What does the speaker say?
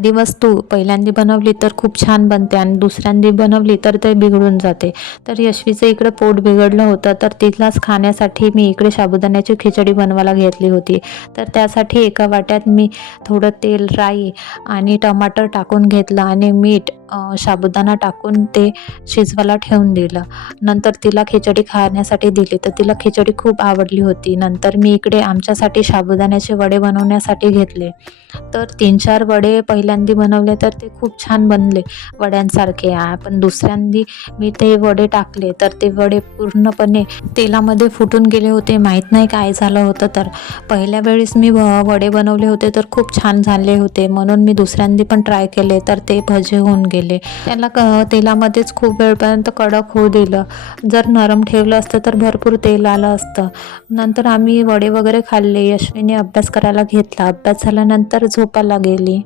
एखादी वस्तू पहिल्यांदा बनवली तर खूप छान बनते आणि दुसऱ्यांदा बनवली तर ते बिघडून जाते. तर यशवीचं इकडं पोट बिघडलं होतं, तर तिलाच खाण्यासाठी मी इकडे साबुदाण्याची खिचडी बनवायला घेतली होती. तर त्यासाठी एका वाट्यात मी थोडं तेल, राई आणि टमाटर टाकून घेतलं आणि मीठ, साबुदाणा टाकून ते शिजवायला ठेवून दिलं. नंतर तिला खिचडी खाण्यासाठी दिली, तर तिला खिचडी खूप आवडली होती. नंतर मी इकडे आमच्यासाठी साबुदाण्याचे वडे बनवण्यासाठी घेतले. तर 3-4 वडे पहिल्यांदा बनवले तर ते खूप छान बनले वड्यांसारखे. पण दुसऱ्यांदा मी ते वडे टाकले तर ते वडे पूर्णपणे तेलामध्ये फुटून गेले होते. माहीत नाही काय झालं होतं. तर पहिल्या वेळेस मी वडे बनवले होते तर खूप छान झाले होते, म्हणून मी दुसऱ्यांदा पण ट्राय केले तर ते भजे होऊन गेले. त्याला तेलामध्येच खूप वेळपर्यंत कडक होऊ दिलं. जर नरम ठेवलं असतं तर भरपूर तेल आलं असतं. नंतर आम्ही वडे वगैरे खाल्ले. यशवीने अभ्यास करायला घेतला. अभ्यास झाल्यानंतर झोपायला गेली.